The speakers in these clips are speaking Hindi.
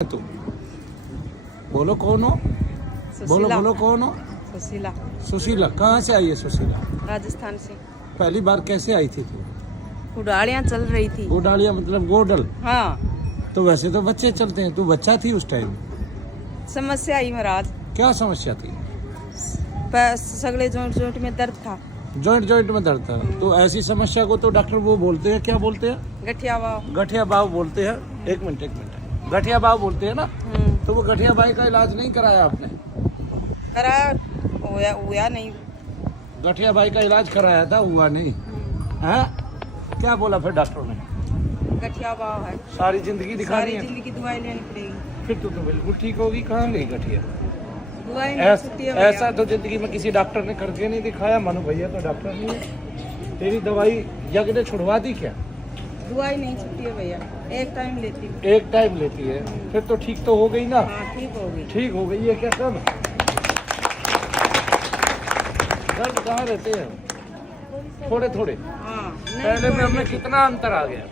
तू बोलो कौन हो? बोलो बोलो कौन हो? सुशीला। सुशीला कहाँ से आई है सुशीला? राजस्थान से। पहली बार कैसे आई थी तू? उड़ाड़ियाँ चल रही थी। गोडालिया मतलब गोडल? हाँ। तो वैसे तो बच्चे चलते हैं, तू बच्चा थी उस टाइम? समस्या आई महाराज। क्या समस्या थी? सगले जोड़ जोड़ में दर्द था। जॉइंट जॉइंट में दर्द था। तो ऐसी समस्या को तो डॉक्टर वो बोलते हैं, क्या बोलते हैं? गठिया बाव। गठिया बाव बोलते हैं। एक मिनट गठिया बाव बोलते हैं ना? तो वो गठिया बाई का इलाज नहीं कराया आपने? कराया हुआ नहीं। गठिया बाई का इलाज कराया था, हुआ नहीं है? क्या बोला फिर डॉक्टर ने? गठिया बाव है, सारी जिंदगी दिखानी सारी है? जिंदगी दवाई लेनी पड़ेगी। फिर तो बिल्कुल ठीक होगी। कहाँ गई गठिया? दवाई नहीं छुट्टी है भैया। ऐसा तो जिंदगी में किसी डॉक्टर ने करके नहीं दिखाया। मनु भैया तो डॉक्टर नहीं है। तेरी दवाई यज्ञ ने छुड़वा दी क्या? दवाई नहीं छुट्टी है भैया, एक टाइम लेती हूँ। एक टाइम लेती है? फिर तो ठीक तो हो गई ना? हाँ ठीक हो गई। ठीक हो गई है क्या? कब? दर्द कहाँ रहते हैं? थोड़े थोड़े? हाँ। पहले में हमें कितना अंतर आ गया?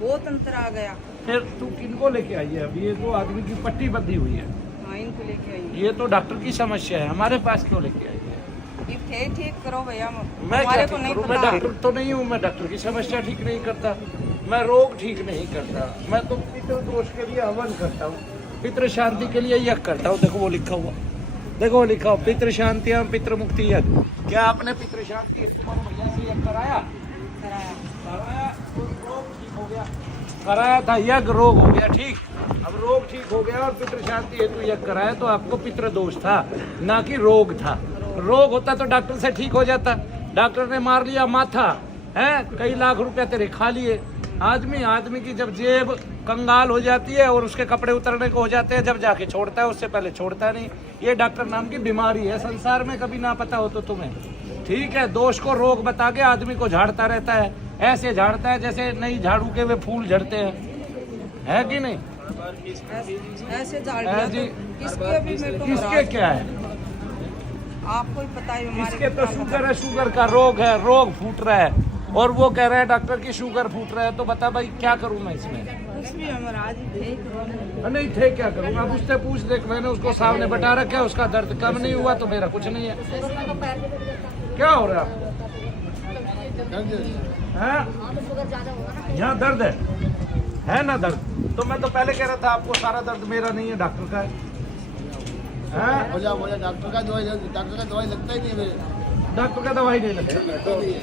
बहुत अंतर आ गया। फिर तू किनको लेके आई है? अभी ये तो आदमी की पट्टी बंधी हुई है। हाँ इनको लेके आई। ये तो डॉक्टर की समस्या है, हमारे पास क्यों लेके आई है? ये ठीक करो भैया। मैं क्या हमारे ठीक को नहीं करूं? मैं पता। डॉक्टर तो नहीं हूँ। मैं डॉक्टर की समस्या ठीक नहीं करता, मैं रोग ठीक नहीं करता। मैं तो पितृ दोष के लिए हवन करता हूँ, पितृ शांति के लिए यज्ञ करता हूँ। देखो वो लिखा हुआ, देखो वो लिखा हुआ, पितृ शांति पितृ मुक्ति यज्ञ। क्या आपने पितृ शांति भैया से यज्ञ कराया? कराया तो रोग ठीक हो गया। कराया था यज्ञ, रोग हो गया ठीक। अब रोग ठीक हो गया और पितृ शांति हेतु यज्ञ कराया तो आपको पितृ दोष था, ना कि रोग था। रोग होता तो डॉक्टर से ठीक हो जाता। डॉक्टर ने मार लिया माथा है, कई लाख रुपया तेरे खा लिए। आदमी की जब जेब कंगाल हो जाती है और उसके कपड़े उतरने को हो जाते हैं, जब जाके छोड़ता है, उससे पहले छोड़ता नहीं। ये डॉक्टर नाम की बीमारी है, संसार में कभी ना पता हो तो तुम्हें। ठीक है, दोष को रोग बता के आदमी को झाड़ता रहता है। ऐसे झाड़ता है जैसे नई झाड़ू के वे फूल झड़ते हैं, है कि नहीं? ऐसे झाड़ दिया तो किसके भी मेरे को किसके महाराज। क्या है? आपको ही पता है हमारे इसके को तो क्या शुगर है, शुगर का रोग है, रोग फूट रहा है। और वो कह रहा है डॉक्टर की शुगर फूट रहा है। तो बता भाई क्या करूं मैं इसमें? कुछ भी महाराज ठीक। नहीं थे क्या करूं? अब उससे पूछ देख, मैंने उसको सामने बता रखा है, उसका दर्द कम नहीं हुआ तो मेरा कुछ नहीं है। क्या हो रहा है? यहाँ दर्द है ना दर्द? तो मैं तो पहले कह रहा था आपको सारा दर्द मेरा नहीं है, डॉक्टर का है। डॉक्टर का दवाई लगता ही नहीं मेरे। डॉक्टर का दवाई नहीं लगता।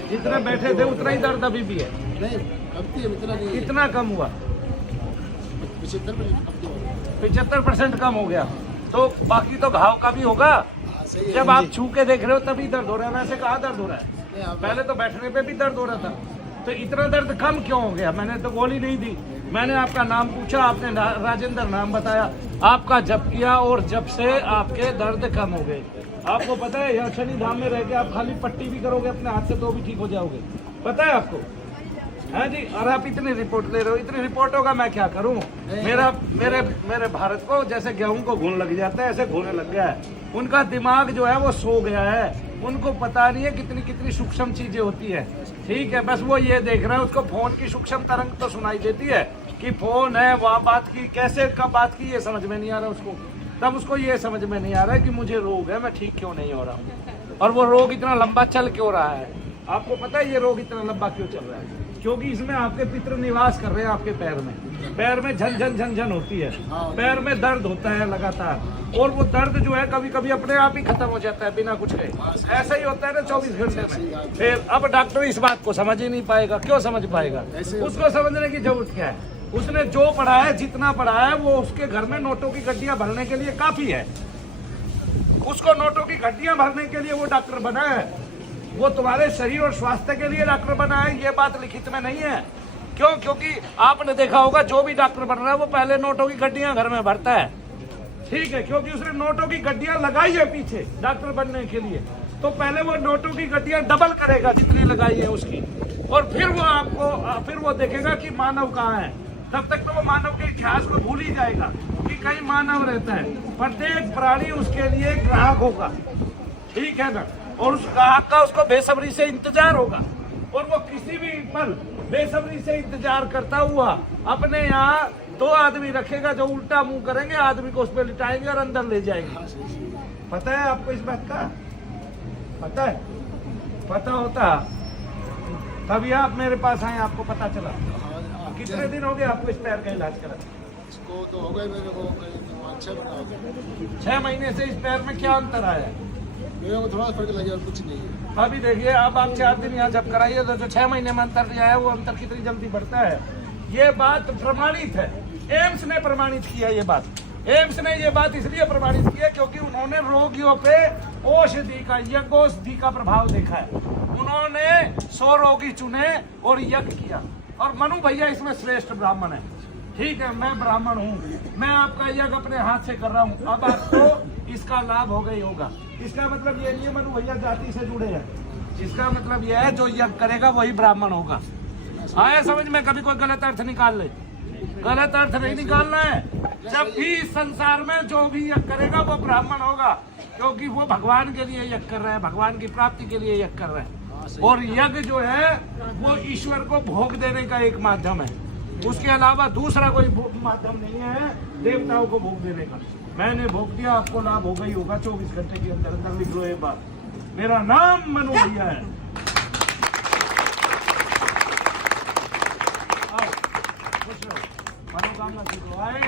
जितना बैठे थे उतना ही दर्द अभी भी है? नहीं कमती है, इतना नहीं। कितना कम हुआ? 75% कम हो गया। तो बाकी तो घाव का भी होगा। जब आप छू के देख रहे हो तभी दर्द हो रहा है, वैसे कहाँ दर्द हो रहा है? पहले तो बैठने पे भी दर्द हो रहा था। तो इतना दर्द कम क्यों हो गया? मैंने तो गोली नहीं दी। मैंने आपका नाम पूछा, आपने राजेंद्र नाम बताया, आपका जप किया और जब से आपके दर्द कम हो गए। आपको पता है यहाँ शनि धाम में रह के आप खाली पट्टी भी करोगे अपने हाथ से तो भी ठीक हो जाओगे, पता है आपको? है जी। और आप इतनी रिपोर्ट ले रहे हो, इतनी रिपोर्टों का मैं क्या करूं? मेरे भारत को जैसे गेहूं को घुन लग जाता है, ऐसे घुने लग गया है। उनका दिमाग जो है वो सो गया है। उनको पता नहीं है कितनी कितनी सूक्ष्म चीजें होती है। ठीक है, बस वो ये देख रहा है, उसको फोन की सूक्ष्म तरंग तो सुनाई देती है कि फोन है, वहाँ बात की, कैसे कब बात की, ये समझ में नहीं आ रहा उसको। तब उसको ये समझ में नहीं आ रहा है कि मुझे रोग है, मैं ठीक क्यों नहीं हो रहा हूँ। और वो रोग इतना लंबा चल क्यों रहा है? आपको पता है ये रोग इतना लंबा क्यों चल रहा है? क्योंकि इसमें आपके पितृ निवास कर रहे हैं आपके पैर में झन झन झन झन होती है, पैर में दर्द होता है लगातार। और वो दर्द जो है कभी कभी अपने आप ही खत्म हो जाता है बिना कुछ कहे। ऐसा ही होता है ना 24 घंटे में। फिर अब डॉक्टर इस बात को समझ ही नहीं पाएगा। क्यों समझ पाएगा? उसको समझने की जरूरत क्या है? उसने जो पढ़ा है, जितना पढ़ा है, वो उसके घर में नोटों की गड्डियां भरने के लिए काफी है। उसको नोटों की गड्डियां भरने के लिए वो डॉक्टर बना है। वो तुम्हारे शरीर और स्वास्थ्य के लिए डॉक्टर बना है, ये बात लिखित में नहीं है। क्यों? क्योंकि आपने देखा होगा जो भी डॉक्टर बन रहा है वो पहले नोटों की गड्डियां घर में भरता है। ठीक है, क्योंकि उसने नोटों की गड्डियां लगाई है पीछे डॉक्टर बनने के लिए। तो पहले वो नोटों की गड्डियां डबल करेगा जितनी लगाई है उसकी, और फिर वो देखेगा कि मानव कहाँ है। तब तक तो वो मानव के इतिहास को भूल ही जाएगा कि कहीं मानव रहता है। प्रत्येक प्राणी उसके लिए ग्राहक होगा, ठीक है ना? और उस ग्राहक का उसको बेसब्री से इंतजार होगा। और वो किसी भी पल बेसब्री से इंतजार करता हुआ अपने यहाँ तो आदमी रखेगा, जो उल्टा मुंह करेंगे आदमी को उस पर लिटाएंगे और अंदर ले जाएंगे। पता है आपको इस बात का? पता है? पता होता तभी आप मेरे पास आए, आपको पता चला। कितने दिन हो गए आपको इस पैर का इलाज करा? इसको तो हो गए मेरे को 5-6 महीना हो गया। 6 महीने से इस पैर में क्या अंतर आया? मेरे को थोड़ा फर्क लगे और कुछ नहीं है। अभी देखिए, अब आप 4 दिन यहाँ जब कराइए तो जो 6 महीने में अंतर आया है वो अंतर कितनी जल्दी बढ़ता है। ये बात प्रमाणित है, एम्स ने प्रमाणित किया ये बात। एम्स ने ये बात इसलिए प्रमाणित की है क्योंकि उन्होंने रोगियों पे औषधि का, यज्ञौषधि का प्रभाव देखा है। उन्होंने 100 रोगी चुने और यज्ञ किया। और मनु भैया इसमें श्रेष्ठ ब्राह्मण है। ठीक है, मैं ब्राह्मण हूँ, मैं आपका यज्ञ अपने हाथ से कर रहा हूँ, अब आपको इसका लाभ होगा ही होगा। इसका मतलब ये नहीं है मनु भैया जाति से जुड़े हैं, इसका मतलब यह है जो यज्ञ करेगा वही ब्राह्मण होगा। आया समझ में? कभी कोई गलत अर्थ निकाल ले, गलत अर्थ नहीं निकालना है। जब भी इस संसार में जो भी यज्ञ करेगा वो ब्राह्मण होगा, क्योंकि वो भगवान के लिए यज्ञ कर रहे हैं, भगवान की प्राप्ति के लिए यज्ञ कर रहे हैं। और यज्ञ जो है वो ईश्वर को भोग देने का एक माध्यम है, उसके अलावा दूसरा कोई माध्यम नहीं है देवताओं को भोग देने का। मैंने भोग दिया, आपको लाभ होगा ही होगा 24 घंटे के अंदर अंदर। लिख लो ये बात, मेरा नाम मनु भैया है। आओ, खुश रहो, मनोकामना आए।